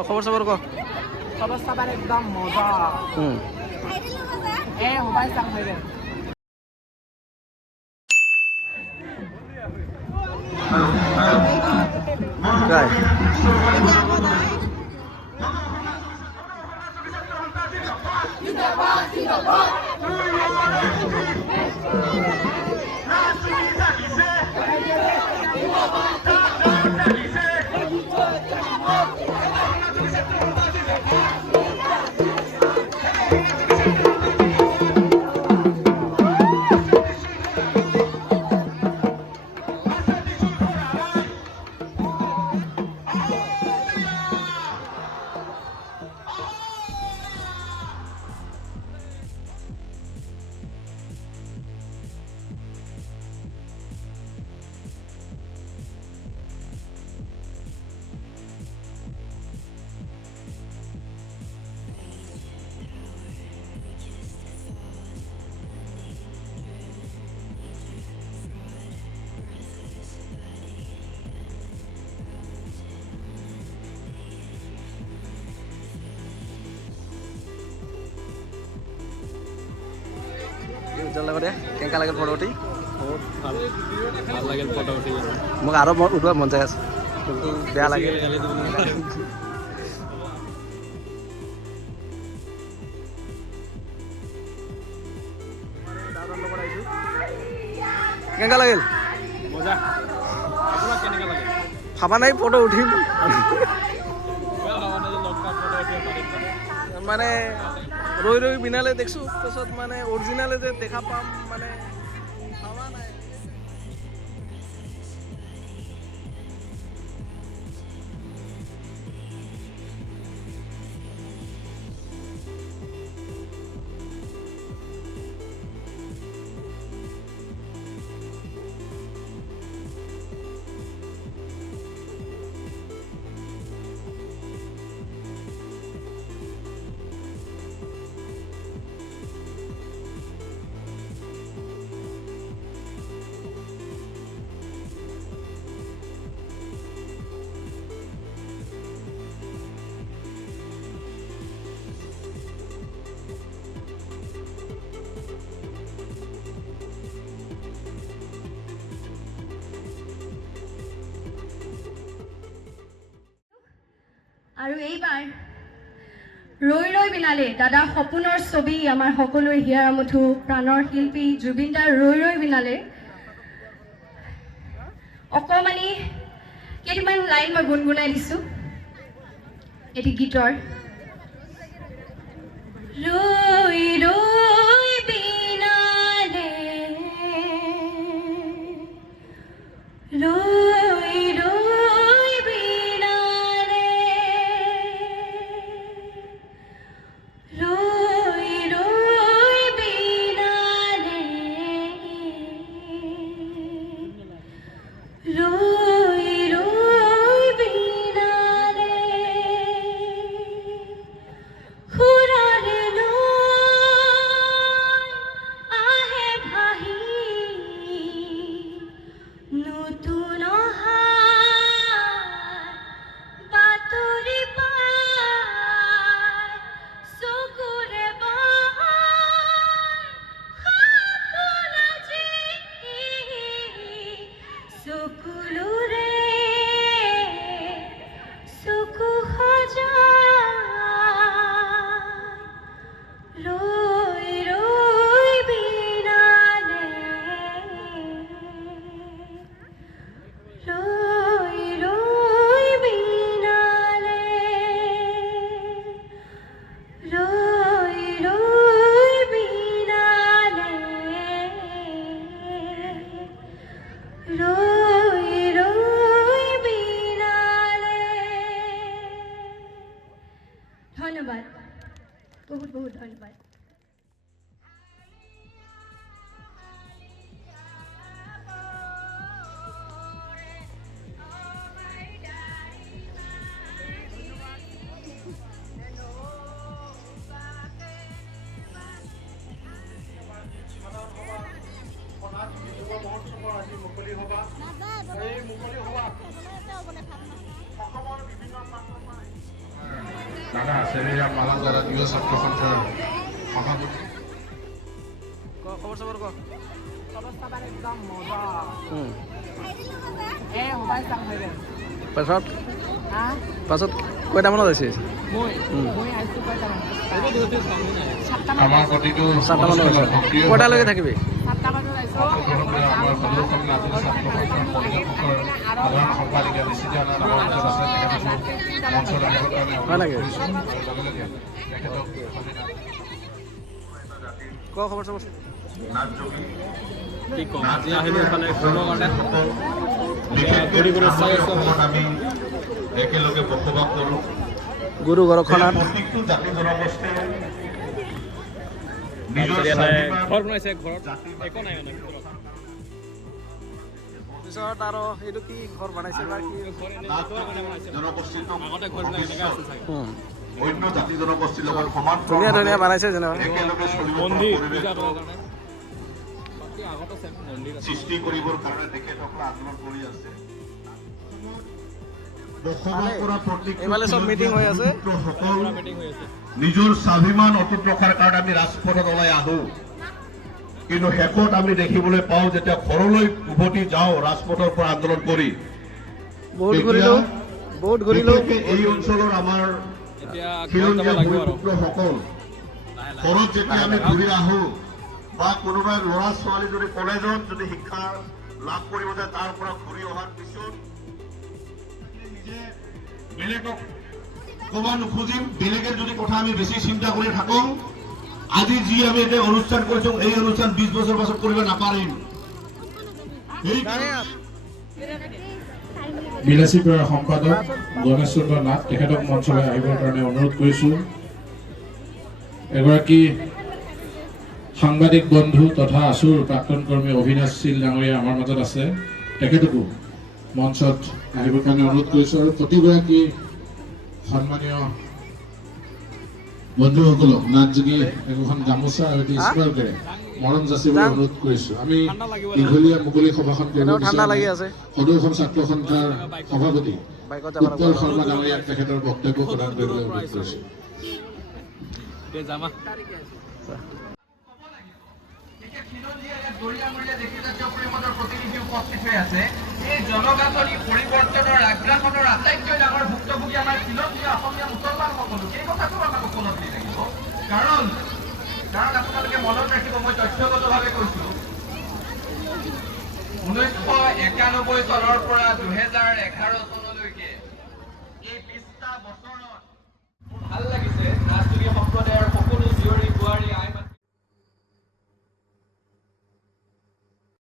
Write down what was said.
খবৰ চবৰ ক খবৰ চবৰ একদম মজা মোবাইল চাং হৈ যায় লগতে কেনেকুৱা লাগিল ফটো উঠি বহুত ভাল লাগিল ফটো উঠি মোক আৰু উঠিব মন যায় আছে কিন্তু বেয়া লাগে কেনেকুৱা লাগিল মজা আপোনাক কেনেকুৱা লাগে ভাবা নাই ফটো উঠিম মানে ৰৈ ৰৈ বিনালে দেখছোঁ তাৰপিছত মানে অৰিজিনেলে যে দেখা পাম মানে ভাবা নাই আৰু এইবাৰ ৰৈ ৰৈ বিনালে দাদাৰ সপোনৰ ছবি আমাৰ সকলোৰে হিয়াৰ আমঠু প্ৰাণৰ শিল্পী জুবিন দাৰ ৰৈ ৰৈ বিনালে অকমানি কেইটামান লাইন মই গুণগুণাই দিছোঁ এটি গীতৰ ৰৈ ৰৈ বিনালে ৰৈ ৰৈ বিনালে ৰৈ ৰৈ বিনালে ৰৈ ৰৈ বিনালে সুৰৰে লৈ আহে ভাহি নতুন বাতৰি পাই চকুৰে সপোন আজি চকুলোৰে চকু সজাই ৰৈ ৰৈ বিনালে ৰৈ ৰৈ বিনালে ৰৈ ৰৈ বিনালে ৰৈ ৰৈ বিনালে ধন্যবাদ বহুত বহুত ধন্যবাদ মুকলি সভা এই মুকলি সভা অসমৰ বিভিন্ন প্ৰান্তৰ পৰা দাদা চেৰিয়া মালক দাদা যুৱ ছাত্ৰ সন্থাৰ সভাপতি খবৰ চবৰ ক খবৰ চবৰ একদম মজা মোবাইল চাং হৈ গ'ল পাছত হা পাছত কেইটামানত আছে মই আহিছোঁ কেইটামান আমাৰ প্ৰতিটো 7টামানত আছে কেইটালৈকে থাকিবি 7টা বজাত আহিছোঁ আমাৰ সদৌখন নাজিৰ ছাত্ৰ সন্থাৰ পৰ্যবেক্ষকৰ সাধাৰণ সম্পাদিকা নিশ্চিত আছে তেখেতক মঞ্চত আহিবৰ কাৰণে হয় নেকি? অনুৰোধ কৰিছোঁ আৰু লগে লগে তেখেতক ক খবৰ চবৰ কি ক'ম আজি আহিলোঁ এইফালে ঘূৰিবৰ কাৰণে বিশেষকৈ আমি একেলগে বসবাস কৰোঁ গুৰু ঘৰখনত প্ৰত্যেকটো জাতি জনগোষ্ঠীয়ে ঘৰ বনাইছে ঘৰত একো নাই মানে পিছত আৰু এইটো কি ঘৰ বনাইছে বা কি জনগোষ্ঠীটো আগতে ঘৰ বিলাক এনেকা আছিল চাগে অন্য জাতি জনগোষ্ঠীৰ লগত সমান ধুনীয়া ধুনীয়া বনাইছে যেনিবা একেলগে চলিব পৰা মন্দিৰ পৰিৱেশ পূজা কৰাৰ কাৰণে বাকী আগতে চেম মন্দিৰ আছে সৃষ্টি কৰিবৰ কাৰণে তেখেতসকলে আন্দোলন কৰি আছে বসবাস কৰা প্ৰত্যেকটো এইফালে চব মিটিং হৈ আছে পুত্ৰসকল মিটিং হৈ আছে নিজৰ স্বাভিমান অটুট ৰখাৰ কাৰণে আমি ৰাজপথত ওলাই আহো কিন্তু শেষত আমি দেখিবলৈ পাওঁ যেতিয়া ঘৰলৈ উভতি যাওঁ ৰাজপথৰ পৰা আন্দোলন কৰি বহুত ঘূৰিলো বহুত ঘূৰিলো বিশেষকৈ এই অঞ্চলৰ আমাৰ এতিয়া ঘৰত যাব খিলঞ্জীয়া লাগিব আৰু ভূমিপুত্ৰসকল ঘৰত যেতিয়া আমি ঘূৰি আহো বা কোনোবাই ল'ৰা ছোৱালী যদি কলেজত যদি শিক্ষা লাভ কৰিব যায় তাৰ পৰা ঘূৰি অহাৰ পিছত নিজে বেলেগক ক'ব নোখোজিম বেলেগের যদি কথা আমি বেশি চিন্তা করে থাকো আজি যি আমি এটা অনুষ্ঠান করছো এই অনুষ্ঠান 20 বছর পাছত কৰিব নাপাৰিম বিলাসীপাৰাৰ সম্পাদক গণেশ চন্দ্ৰ নাথ তেখেতক মঞ্চলৈ আহিবৰ কাৰণে অনুৰোধ কৰিছোঁ এগৰাকী সাংবাদিক বন্ধু তথা আছুৰ প্ৰাক্তন কৰ্মী অভিনাশ শীল ডাঙৰীয়া আমাৰ মাজত আছে তেখেতকো মঞ্চত আহিবৰ কাৰণে অনুৰোধ কৰিছোঁ আৰু প্ৰতিগৰাকী সন্মানীয় বন্ধুসকলক নাট যোগী এখন গামোচা আৰু এটি স্মাৰকেৰে মৰম যাচিবলৈ অনুৰোধ কৰিছোঁ আমি দীঘলীয়া মুকলি সভাখন কৰিব ঠাণ্ডা লাগি বিচাৰোঁ আছে সদৌখন ছাত্ৰ সন্থাৰ সভাপতি বাইকত যাব উৎপল শৰ্মা ডাঙৰীয়াক তেখেতৰ বক্তব্য প্ৰদান কৰিবলৈ অনুৰোধ কৰিছোঁ এতিয়া যামা প্ৰতিনিধি উপস্থিত হৈ আছে এই জনগাঁথনি পৰিৱৰ্তনৰ আগ্ৰাসনৰ আটাইতকৈ ডাঙৰ ভুক্তভোগী আমাৰ খিলঞ্জীয়া অসমীয়া মুছলমানসকলো এই কথাটো আমাক উপলব্ধি লাগিব কাৰণ আপোনালোকে মনত ৰাখিব মই তথ্যগতভাৱে কৈছোঁ 1991 চনৰ পৰা 2011 চন